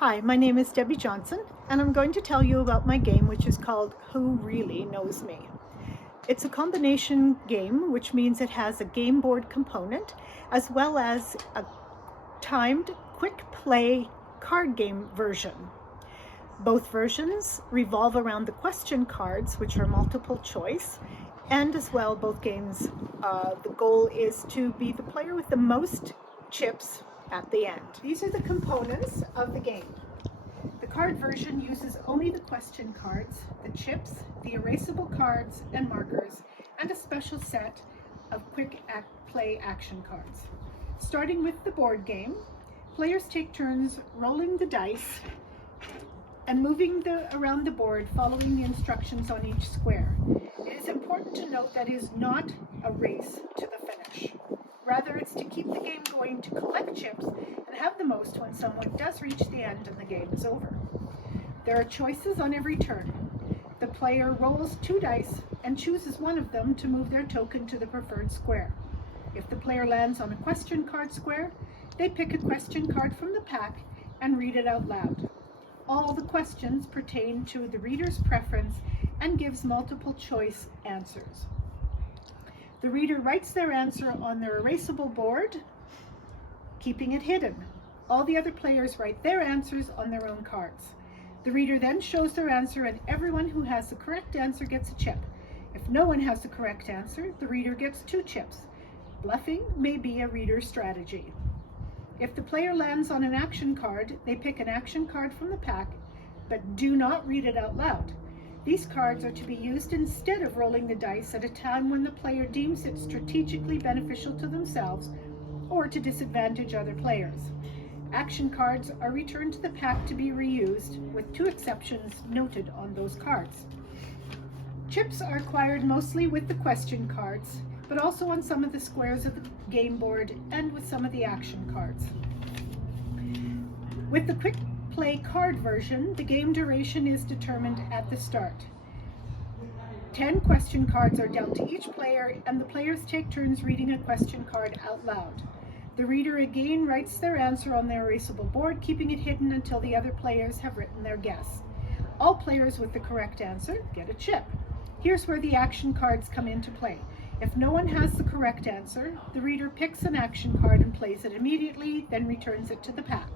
Hi, my name is Debbie Johnson, and I'm going to tell you about my game, which is called Who Really Knows Me? It's a combination game, which means it has a game board component, as well as a timed quick play card game version. Both versions revolve around the question cards, which are multiple choice, and as well, both games, the goal is to be the player with the most chips at the end. These are the components of the game. The card version uses only the question cards, the chips, the erasable cards and markers, and a special set of quick play action cards. Starting with the board game, players take turns rolling the dice and moving around the board following the instructions on each square. It is important to note that it is not a race to the finish. Rather, it's to keep the game going to collect chips and have the most when someone does reach the end and the game is over. There are choices on every turn. The player rolls 2 dice and chooses one of them to move their token to the preferred square. If the player lands on a question card square, they pick a question card from the pack and read it out loud. All the questions pertain to the reader's preference and gives multiple choice answers. The reader writes their answer on their erasable board, keeping it hidden. All the other players write their answers on their own cards. The reader then shows their answer, and everyone who has the correct answer gets a chip. If no one has the correct answer, the reader gets 2 chips. Bluffing may be a reader's strategy. If the player lands on an action card, they pick an action card from the pack, but do not read it out loud. These cards are to be used instead of rolling the dice at a time when the player deems it strategically beneficial to themselves or to disadvantage other players. Action cards are returned to the pack to be reused, with 2 exceptions noted on those cards. Chips are acquired mostly with the question cards, but also on some of the squares of the game board and with some of the action cards. With the quick play card version, the game duration is determined at the start. 10 question cards are dealt to each player, and the players take turns reading a question card out loud. The reader again writes their answer on their erasable board, keeping it hidden until the other players have written their guess. All players with the correct answer get a chip. Here's where the action cards come into play. If no one has the correct answer, the reader picks an action card and plays it immediately, then returns it to the pack.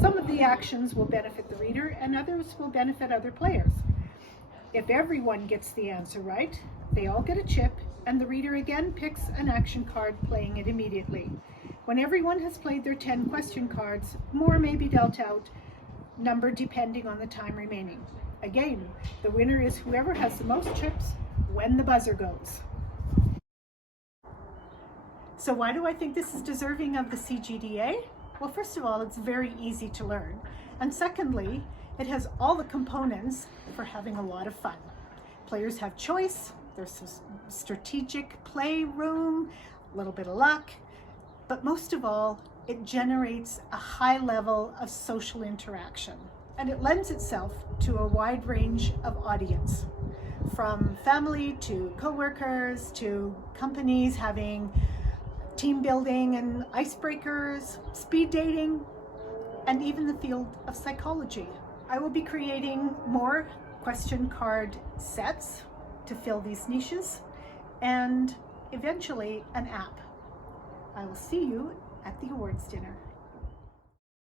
Some of the actions will benefit the reader and others will benefit other players. If everyone gets the answer right, they all get a chip, and the reader again picks an action card, playing it immediately. When everyone has played their 10 question cards, more may be dealt out, numbered depending on the time remaining. Again, the winner is whoever has the most chips when the buzzer goes. So why do I think this is deserving of the CGDA? Well, first of all, it's very easy to learn. And secondly, it has all the components for having a lot of fun. Players have choice, there's a strategic play room, a little bit of luck, but most of all, it generates a high level of social interaction. And it lends itself to a wide range of audience, from family to coworkers to companies having team building and icebreakers, speed dating, and even the field of psychology. I will be creating more question card sets to fill these niches, and eventually an app. I will see you at the awards dinner.